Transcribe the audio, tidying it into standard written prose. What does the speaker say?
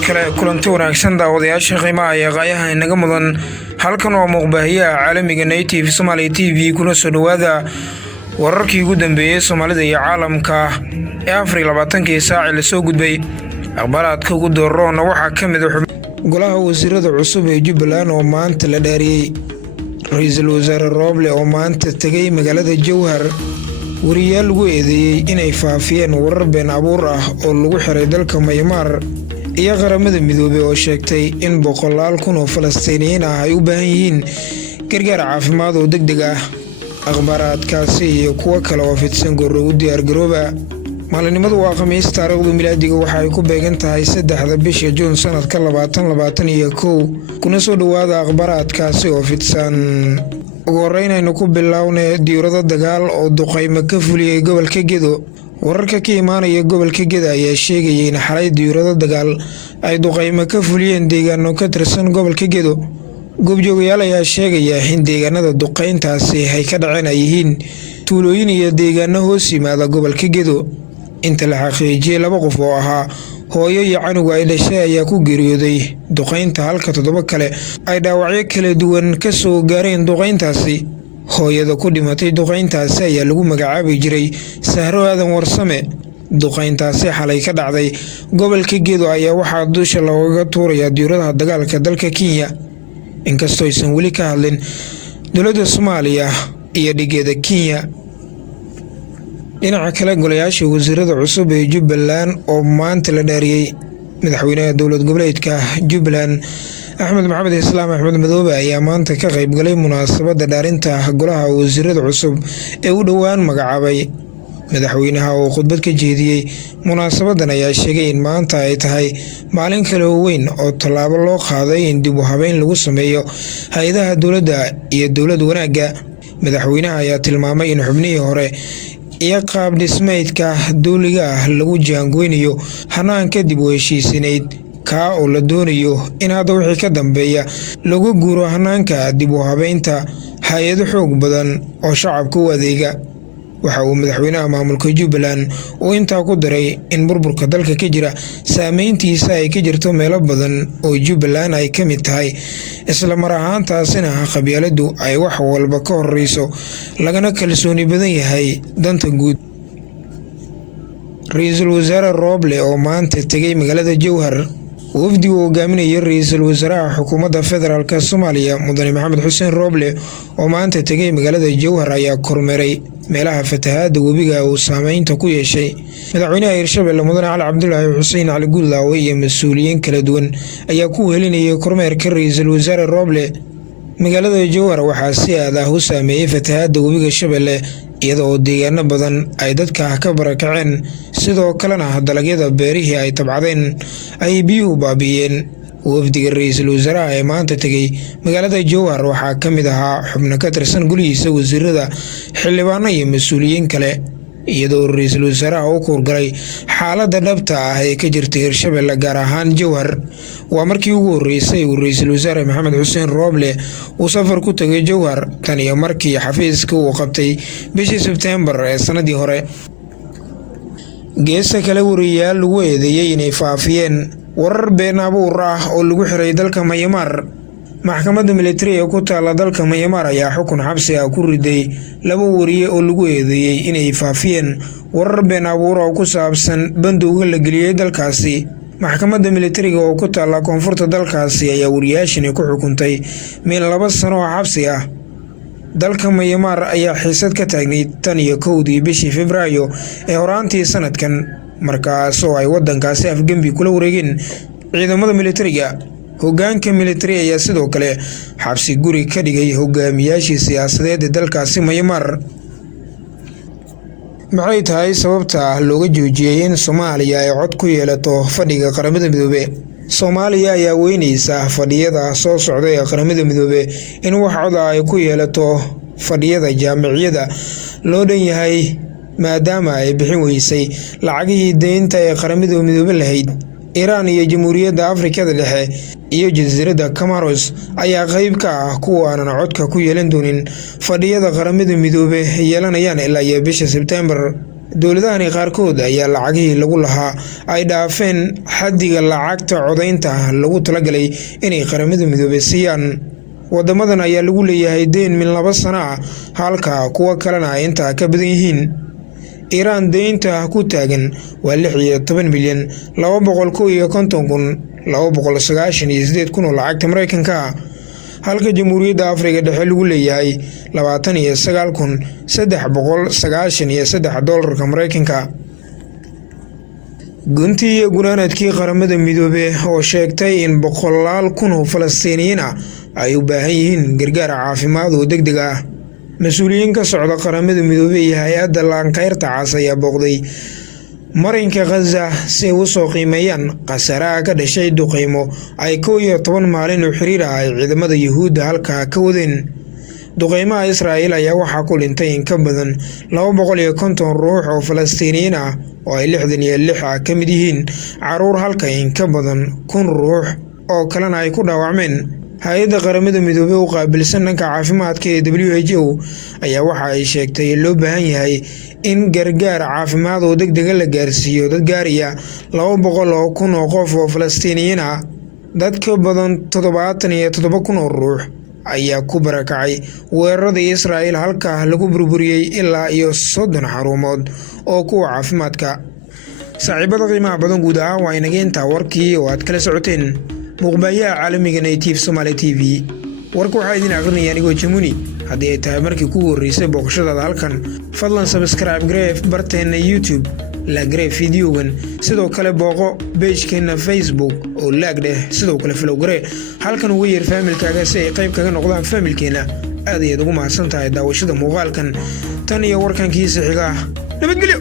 kulanti wanaagsan daawadayaasha qiimaha iyo qaayaha inaga mudan halkan waa muuqbaahiyaha caalamiga Native Somali TV kuna soo dhawaada wararkii ugu dambeeyay Soomaalida iyo caalamka ee 24 saac la soo gudbay akhbaaraadka ugu doorroona waxaa ka mid ah golaha wasiirada cusub ee Jubbaland oo maanta la dhaariyay ra'iisul wasaare Roble oo maanta tagay magaalada Jowhar wariyaal lagu eedeeyay inay faafiyeen warar been abuur ah oo lagu xiray dalka Myanmar iyo qaramada midoobay oo sheegtay in 100,000 oo Falastiiniyiin ah ay u baahan yihiin gargaar caafimaad oo degdeg ah akhbaaraadkaasi iyo kuwa kale oo fidsan goor u diyaar garooba maalinimadu waa Khamiis taariikhdu milaadiga waxa ay ku beegan tahay 3 bisha Juun sanadka 2021 kuna soo dhawaada akhbaaraadkaasi oo fidsan ugu horeynaynu ku bilownay diirada dagaal oo duqeymo ka fuliyay gobolka Gedo wararka ka imaanaya gobolka Gedo ayaa sheegay in xalay diirada dagaal ay duqeymo ka fuliyeen deegaano ka tirsan gobolka Gedo goobjoogayaal ayaa sheegaya in deegaanada duqeyntaasi ay ka dhaceen yihiin tuulooyin iyo deegaano hoos yimaada gobolka Gedo inta la xaqiijiyay 2 qof oo ahaa hooyo iyo canug ay dhashay ayaa ku geeriyooday duqeynta halka 7 kale ay dhaawacyo kala duwan ka soo gaareen duqeyntaasi hooyada ku dhimatay duqeyntaasi ayaa lagu magacaabi jiray Sahro Aadan Warsame duqeyntaasi xalay ka dhacday gobolka Gedo ayaa waxaa dusha looga tuuraya diiradaha dagaalka dalka Kenya inkastoo aysan weli ka hadlin dowladda Soomaaliya iyo dhigeeda Kenya dhinaca kale golayaasha wasiirada cusub ee Jubbaland oo maanta la dhaariyay madaxweynaha dowlad goboleedka Jubbaland Axmed Maxamed Islaam Axmed Madoobe ayaa maanta ka qayb galay munaasabadda dhaarinta golaha wasiirada cusub ee u dhowaan magacaabay madaxweynaha oo khudbad ka jeediyay munaasabadan ayaa sheegay in maanta ay tahay maalin kale oo weyn oo tallaabo loo qaaday in dib u habeyn lagu sameeyo hay'adaha dowladda iyo dowlad wanaagga madaxweynaha ayaa tilmaamay in xubnihii hore iyo qaab dhismeedka dowliga ah lagu jaangooynayo hanaanka dib u heshiisineed ka oo la doonayo in hadda wixii ka dambeeya lagu guuro hanaanka dib u habeynta hay'ado xoog badan oo shacabka u adeega waxa uu madaxweynaha maamulka Jubbaland uu intaa ku daray in burburka dalka ka jira saameyntiisa ay ka jirto meelo badan oo Jubbaland ay ka mid tahay isla mar ahaantaasina qabyaaladu ay wax walba ka horeyso lagana kalsooni badan yahay danta guud ra'iisul wasaare Roble oo maanta tagay magaalada Jowhar wafdi uu hogaaminayay ra'iisul wasaaraha xukuumadda federaalka Soomaaliya Mudane Maxamed Xuseen Roble oo maanta tagay magaalada Jowhar ayaa kormeeray meelaha fatahaada webiga uu saameynta ku yeeshay madaxweynaha Hirshabelle Mudane Cali Cabdullaahi Xuseen Cali Guudlaawe iyo mas'uuliyiin kala duwan ayaa ku helinayay kormeerka ra'iisul wasaare Roble magaalada Jowhar waxaa si aad ah u saameeyay fatahaada webiga Shabeelle iyadoo deegaano badan ay dadka ka barakaceen sidoo kalena dalagyada beerihii ay tabcadeen ay biyuhu baabiyeen wafdiga ra'iisul wasaaraha ee maanta tagay magaalada Jowhar waxaa ka mid ahaa xubno ka tirsan golihiisa wasiirada xildhibaano iyo mas'uuliyiin kale iyadoo ra'iisul wasaaraha uu korgalay xaaladda dhabta ah ee ka jirta Hirshabelle gaar ahaan Jowhar waa markii ugu horeysay uu ra'iisul wasaare Maxamed Xuseen Roble uu safar ku tagay Jowhar tan iyo markii xafiiska uu qabtay bishii Sebtembar ee sanadii hore geeska kale wariyaal lagu eedeeyay inay faafiyeen warar been abuur ah oo lagu xiray dalka Myanmar maxkamadda militariga ku taala dalka Myanmar ayaa xukun xabsi ah ku riday 2 wariye oo lagu eedeeyay inay faafiyeen warar been abuur oo ku saabsan bandowga la geliyay dalkaasi maxkamadda militariga oo ku taala koonfurta dalkaasi ayaa wariyaashani ku xukuntay meel 2 sano oo xabsi ah dalka Myanmar ayaa xiisad ka taagnayd tan iyo 1 bishii Febraayo ee horaantii sanadkan markaas oo ay wadankaasi afgembi kula wareegeen ciidamada militariga hoggaanka militari ayaa sidoo kale xabsi guri ka dhigay hogaamiyaashii siyaasadeed ee dalkaasi Myanmar maxay tahay sababta looga joojiyay in Soomaaliya ay cod ku yeelato fadhiga qaramada midoobay Soomaaliya ayaa weynaysa fadhiyada soo socda ee qaramada midoobay in wax cod ay ku yeelato fadhiyada jaamaciyada loo dhan yahay maadaama ay bixin weysay lacagihii deynta ee qaramada midoobay lahayd Iran iyo Jamhuuriyadda Afrikada Dhexe iyo jasiiradda Comoros ayaa qayb ka ah kuwa aan codka ku yeelan doonin fadhiyada qaramada midoobay yeelanayaan ilaa bisha Sebtembar dowladahani qaarkood ayaa lacagihii lagu lahaa ay dhaafeen xaddiga lacagta codaynta lagu talagalay inay qaramada midoobay siiyaan. wadamadan ayaa lagu leeyahay deyn min 2 sano ah halka kuwa kalena ay intaa ka badan yihiin. Iiraan deynta ku taagan waa 16,250,298 oo lacagta Mareykanka ah, halka Jamhuuriyadda Afrika Dhexe lagu leeyahay 29,393 doolarka Mareykanka. guntii iyo gunaanadkii qaramada midoobay oo sheegtay in 100,000 oo Falastiiniyiin ah ay u baahan yihiin gargaar caafimaad oo degdeg ah. mas-uuliyiin ka socda qaramada midoobay iyo hay-adda Laanqeyrta Cas ayaa booqday marinka Gaza si ay u soo qiimeeyaan khasaaraha ka dhashay duqeymo ay 11 maalin oo xiriir ah ay ciidamada Yuhuudda halkaa ka wadeen. duqeymaha Israa'iil ayaa waxaa ku dhintay in ka badan 250 ruux oo Falastiiniyiin ah oo ay 66 ah ka mid yihiin caruur, halka in ka badan 1,000 ruux oo kalena ay ku dhaawacmeen. hay-adda qaramada midoobay u qaabilsan dhanka caafimaadka ee WHO ayaa waxa ay sheegtay in loo baahan yahay in gargaar caafimaad oo degdeg la gaarsiiyo dad gaaraya 200,000 oo qof oo Falastiiniyiin ah. dad ka badan 77,000 oo ruux ayaa ku barakacay weerarada Israa'iil, halka lagu burburiyay ilaa iyo 30 xarumood oo kuwa caafimaadka. saaxiibada qiimaha badan guud ahaan waa inaga intaa warkii oo aad kala socoteen muqbaayaha caalamiga Native Somali TV. warku waxaa idin aqrinaya anigoo Jamuni. haddii ay tahay markii kugu horreysay booqashadaada halkan, fadlan subscribe garee barteena YouTube, la garee fiidiyogan, sidoo kale booqo page-keena Facebook oo laag dheh, sidoo kale follow garee halkan ugu yeer familkaaga si ay qayb kaga noqdaan familkeena. aad ayaad ugu mahadsan tahay daawashada muuqaalkan. tan iyo warkankiisa xiga, nabadgelyo.